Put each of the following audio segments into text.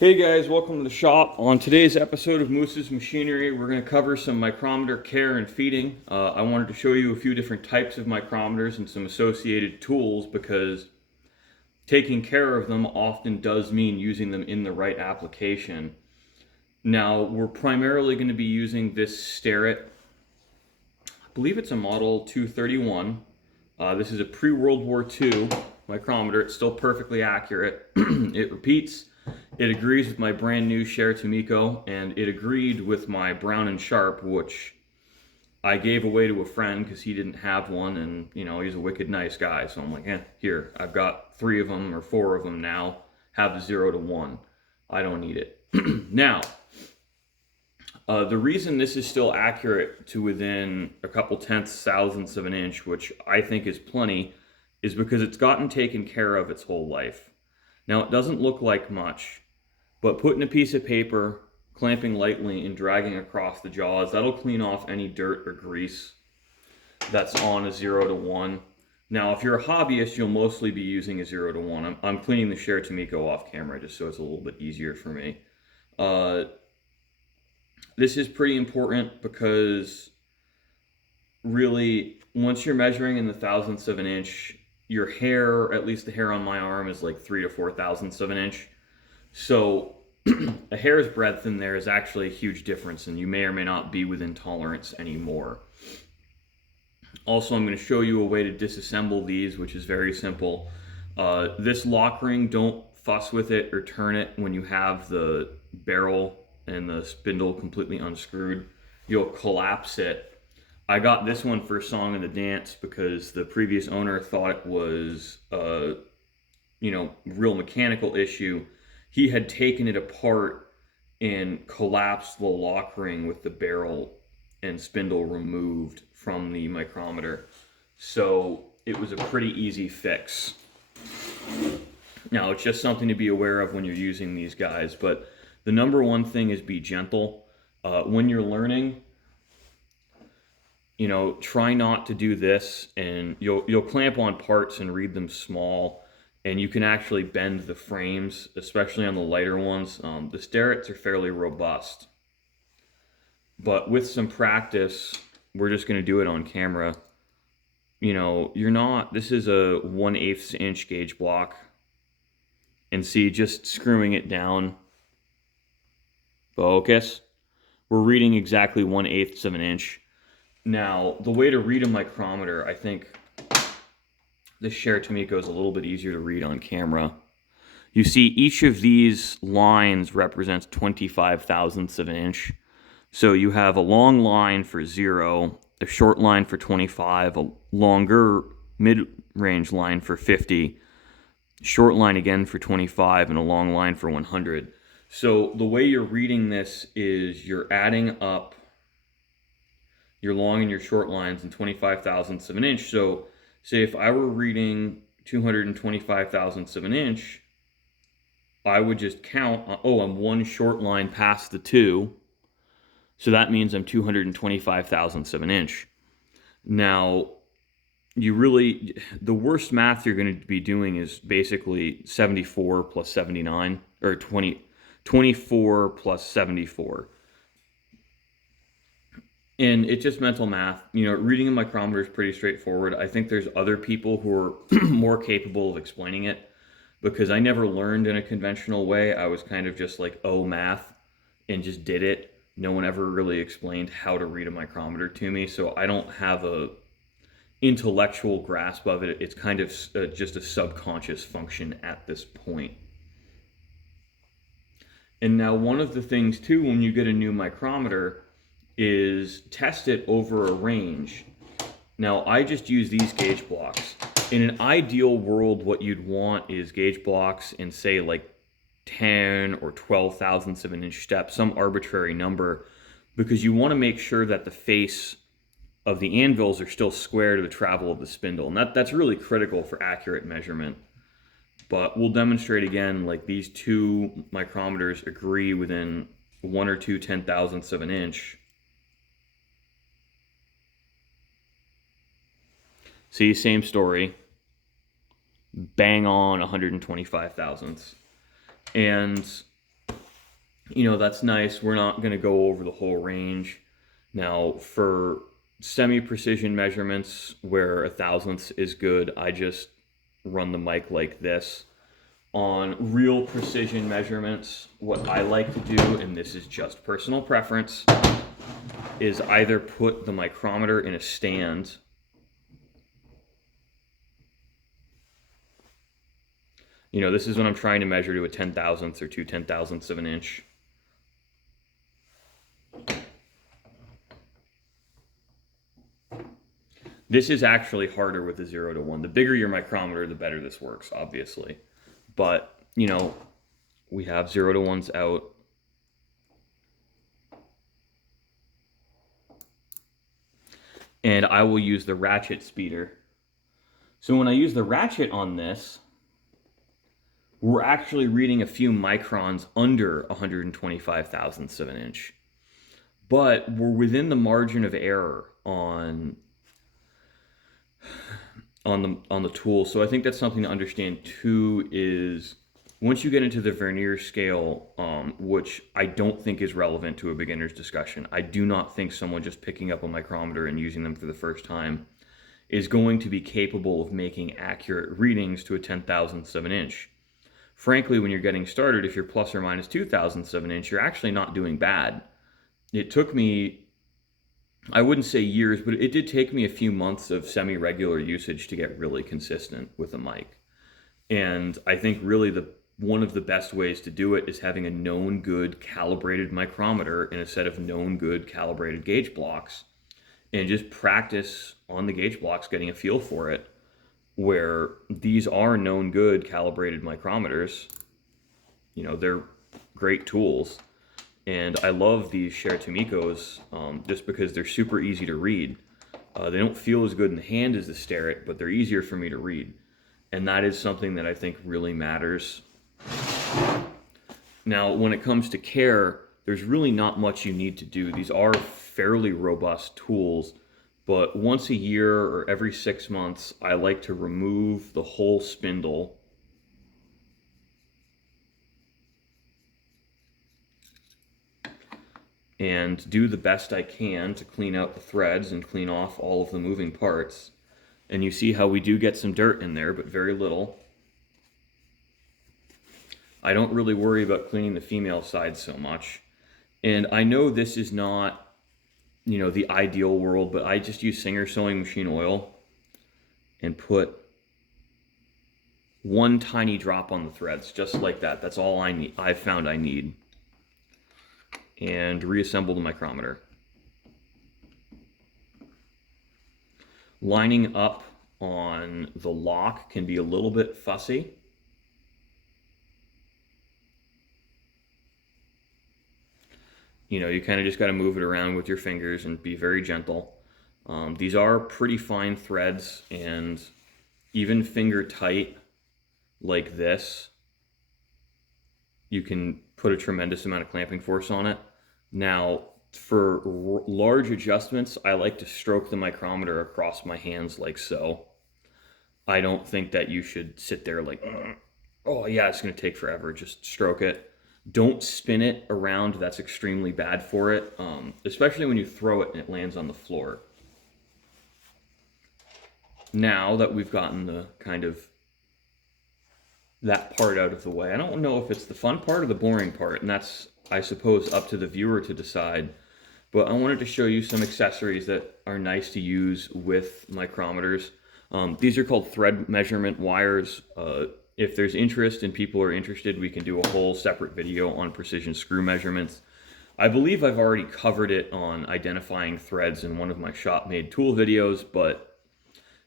Hey guys, welcome to the shop. On today's episode of Moose's Machinery, we're going to cover some micrometer care and feeding. I wanted to show you a few different types of micrometers and some associated tools because taking care of them often does mean using them in the right application. Now, we're primarily going to be using this Starrett. I believe it's a model 231. This is a pre-World War II micrometer. It's still perfectly accurate. It repeats. It agrees with my brand new Cher Tomiko, and it agreed with my Brown and Sharp, which I gave away to a friend because he didn't have one, and he's a wicked nice guy. So I'm like, here, I've got 3 of them or 4 of them now. Have the 0 to 1. I don't need it. Now, the reason this is still accurate to within a couple tenths thousandths of an inch, which I think is plenty, is because it's gotten taken care of its whole life. Now, it doesn't look like much, but putting a piece of paper, clamping lightly, and dragging across the jaws, that'll clean off any dirt or grease that's on a 0 to 1. Now, if you're a hobbyist, you'll mostly be using a 0 to 1. I'm cleaning the Cher Tomiko off camera just so it's a little bit easier for me. This is pretty important because really, once you're measuring in the thousandths of an inch, your hair, at least the hair on my arm, is like 3 to 4 thousandths of an inch. So a hair's breadth in there is actually a huge difference, and you may or may not be within tolerance anymore. Also, I'm going to show you a way to disassemble these, which is very simple. This lock ring, don't fuss with it or turn it when you have the barrel and the spindle completely unscrewed. You'll collapse it. I got this one for a song and the dance because the previous owner thought it was a real mechanical issue. He had taken it apart and collapsed the lock ring with the barrel and spindle removed from the micrometer. So it was a pretty easy fix. Now, it's just something to be aware of when you're using these guys, but the number one thing is be gentle. When you're learning, try not to do this, and you'll clamp on parts and read them small, and you can actually bend the frames, especially on the lighter ones. The Starretts are fairly robust, but with some practice, we're just going to do it on camera. This is a 1/8 inch gauge block, and see, just screwing it down, focus, we're reading exactly 1/8 of an inch. Now, the way to read a micrometer, I think this Cher Tomiko is a little bit easier to read on camera. You see, each of these lines represents 25 thousandths of an inch. So you have a long line for 0, a short line for 25, a longer mid-range line for 50, short line again for 25, and a long line for 100. So the way you're reading this is you're adding up your long and your short lines in 25 thousandths of an inch. So say if I were reading 225 thousandths of an inch, I would just count, I'm one short line past the 2, so that means I'm 225 thousandths of an inch. Now, the worst math you're going to be doing is basically 74 plus 79, or 24 plus 74. And it's just mental math. Reading a micrometer is pretty straightforward. I think there's other people who are more capable of explaining it because I never learned in a conventional way. I was kind of just like, math, and just did it. No one ever really explained how to read a micrometer to me, so I don't have a intellectual grasp of it. It's kind of just a subconscious function at this point. And now one of the things too when you get a new micrometer is test it over a range. Now, I just use these gauge blocks. In an ideal world, what you'd want is gauge blocks in, say, like 10 or 12 thousandths of an inch step, some arbitrary number, because you want to make sure that the face of the anvils are still square to the travel of the spindle. And that's really critical for accurate measurement. But we'll demonstrate again, like these 2 micrometers agree within 1 or 2 10,000ths of an inch. See, same story. Bang on 125 thousandths. And That's nice. We're not going to go over the whole range. Now, for semi-precision measurements where a thousandths is good, I just run the mic like this. On real precision measurements, what I like to do, and this is just personal preference, is either put the micrometer in a stand. This is when I'm trying to measure to a 10,000ths or 2/10,000ths of an inch. This is actually harder with the 0 to 1. The bigger your micrometer, the better this works, obviously. But, we have 0 to 1s out. And I will use the ratchet speeder. So when I use the ratchet on this, we're actually reading a few microns under 125 thousandths of an inch. But we're within the margin of error on the tool. So I think that's something to understand too, is once you get into the vernier scale, which I don't think is relevant to a beginner's discussion. I do not think someone just picking up a micrometer and using them for the first time is going to be capable of making accurate readings to a 10,000ths of an inch. Frankly, when you're getting started, if you're plus or minus 2,000ths of an inch, you're actually not doing bad. It took me, I wouldn't say years, but it did take me a few months of semi-regular usage to get really consistent with a mic. And I think really one of the best ways to do it is having a known good calibrated micrometer and a set of known good calibrated gauge blocks, and just practice on the gauge blocks, getting a feel for it, where these are known good calibrated micrometers. They're great tools. And I love these Chertomicos just because they're super easy to read. They don't feel as good in the hand as the Starrett, but they're easier for me to read. And that is something that I think really matters. Now, when it comes to care, there's really not much you need to do. These are fairly robust tools, but once a year or every 6 months, I like to remove the whole spindle and do the best I can to clean out the threads and clean off all of the moving parts. And you see how we do get some dirt in there, but very little. I don't really worry about cleaning the female side so much. And I know this is not, the ideal world, but I just use Singer sewing machine oil and put one tiny drop on the threads, just like that. That's all I need. I've found I need. And reassemble the micrometer. Lining up on the lock can be a little bit fussy. You kind of just got to move it around with your fingers and be very gentle. These are pretty fine threads, and even finger tight like this, you can put a tremendous amount of clamping force on it. Now, for large adjustments, I like to stroke the micrometer across my hands like so. I don't think that you should sit there like, oh yeah, it's going to take forever. Just stroke it. Don't spin it around. That's extremely bad for it, especially when you throw it and it lands on the floor. Now that we've gotten the kind of that part out of the way, I don't know if it's the fun part or the boring part, and that's, I suppose, up to the viewer to decide. But I wanted to show you some accessories that are nice to use with micrometers. These are called thread measurement wires. If there's interest and people are interested, we can do a whole separate video on precision screw measurements. I believe I've already covered it on identifying threads in one of my shop-made tool videos, but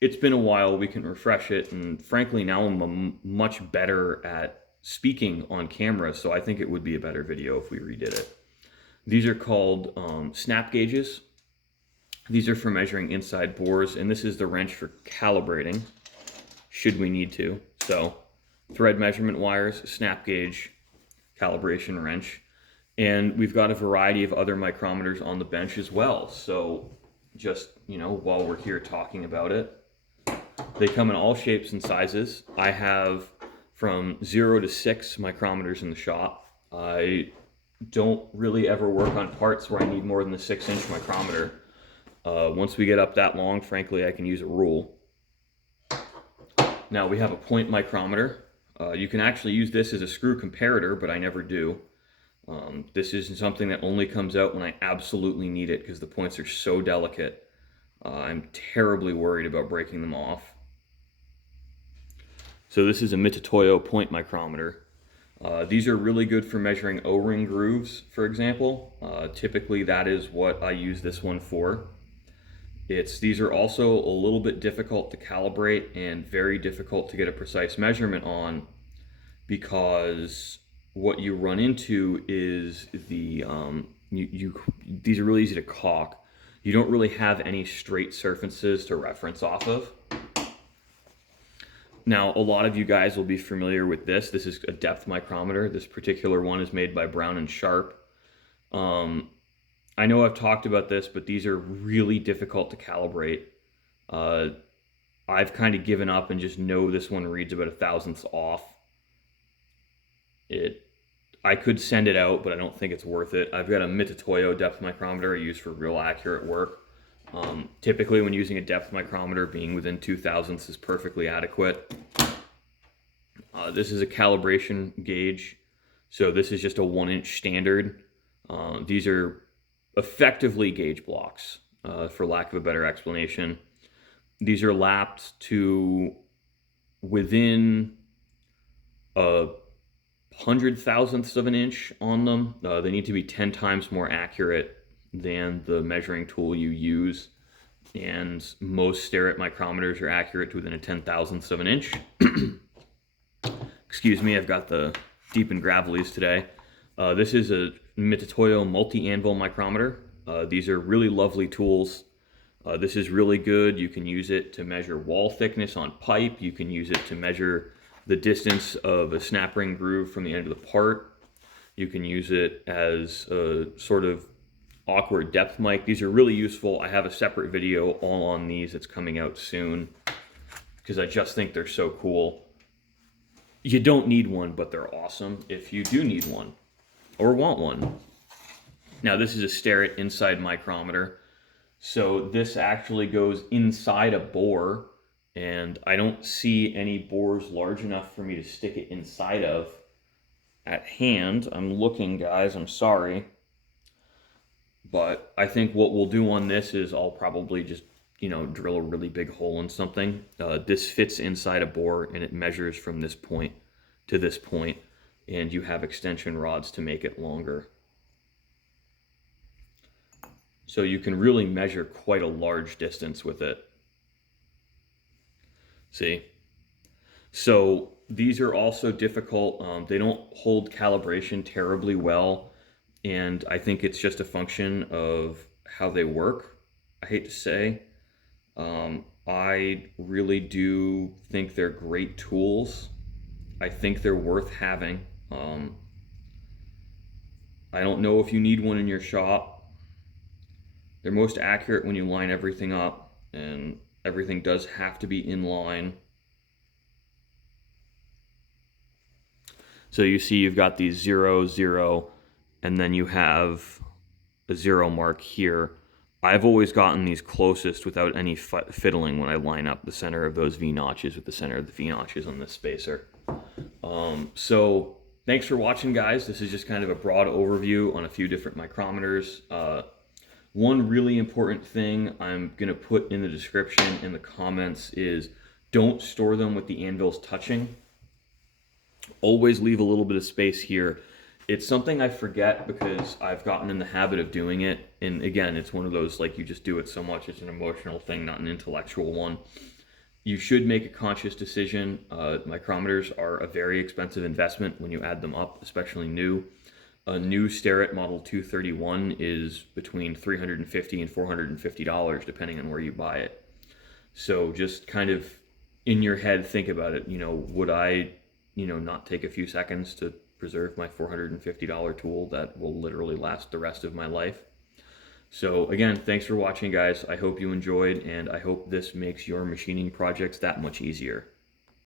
it's been a while. We can refresh it, and frankly, now I'm much better at speaking on camera, so I think it would be a better video if we redid it. These are called snap gauges. These are for measuring inside bores, and this is the wrench for calibrating, should we need to. So, thread measurement wires, snap gauge, calibration wrench, and we've got a variety of other micrometers on the bench as well. So just, while we're here talking about it, they come in all shapes and sizes. I have from 0 to 6 micrometers in the shop. I don't really ever work on parts where I need more than the 6-inch micrometer. Once we get up that long, frankly, I can use a rule. Now we have a point micrometer. You can actually use this as a screw comparator, but I never do. This is something that only comes out when I absolutely need it because the points are so delicate. I'm terribly worried about breaking them off. So this is a Mitutoyo point micrometer. These are really good for measuring O-ring grooves, for example. Typically that is what I use this one for. These are also a little bit difficult to calibrate and very difficult to get a precise measurement on, because what you run into is these are really easy to caulk. You don't really have any straight surfaces to reference off of. Now, a lot of you guys will be familiar with this. This is a depth micrometer. This particular one is made by Brown and Sharp. I know I've talked about this, but these are really difficult to calibrate. I've kind of given up and just know this one reads about 1/1000th off. I could send it out, but I don't think it's worth it. I've got a Mitutoyo depth micrometer I use for real accurate work. Typically when using a depth micrometer, being within 2/1000ths is perfectly adequate. This is a calibration gauge. So this is just a 1-inch standard. These are effectively gauge blocks, for lack of a better explanation. These are lapped to within a 100,000ths of an inch on them. They need to be 10 times more accurate than the measuring tool you use, and most Starrett micrometers are accurate to within a 10,000ths of an inch. Excuse me, I've got the deep and gravelies today. This is a Mitutoyo multi-anvil micrometer. These are really lovely tools. This is really good. You can use it to measure wall thickness on pipe. You can use it to measure the distance of a snap ring groove from the end of the part. You can use it as a sort of awkward depth mic. These are really useful. I have a separate video all on these that's coming out soon because I just think they're so cool. You don't need one, but they're awesome if you do need one or want one. Now this is a Starrett inside micrometer. So this actually goes inside a bore, and I don't see any bores large enough for me to stick it inside of at hand. I'm looking, guys, I'm sorry. But I think what we'll do on this is I'll probably just, drill a really big hole in something. This fits inside a bore and it measures from this point to this point, and you have extension rods to make it longer. So you can really measure quite a large distance with it. See? So these are also difficult. They don't hold calibration terribly well, and I think it's just a function of how they work, I hate to say. I really do think they're great tools. I think they're worth having. I don't know if you need one in your shop. They're most accurate when you line everything up, and everything does have to be in line. So you see you've got these 0, 0, and then you have a 0 mark here. I've always gotten these closest without any fiddling when I line up the center of those V notches with the center of the V notches on this spacer. So thanks for watching, guys. This is just kind of a broad overview on a few different micrometers. One really important thing I'm going to put in the description in the comments is don't store them with the anvils touching. Always leave a little bit of space here. It's something I forget because I've gotten in the habit of doing it. And again, it's one of those, like, you just do it so much. It's an emotional thing, not an intellectual one. You should make a conscious decision. Micrometers are a very expensive investment when you add them up, especially new. A new Starrett Model 231 is between $350 and $450, depending on where you buy it. So just kind of in your head, think about it. Would I, not take a few seconds to preserve my $450 tool that will literally last the rest of my life? So again, thanks for watching, guys. I hope you enjoyed, and I hope this makes your machining projects that much easier.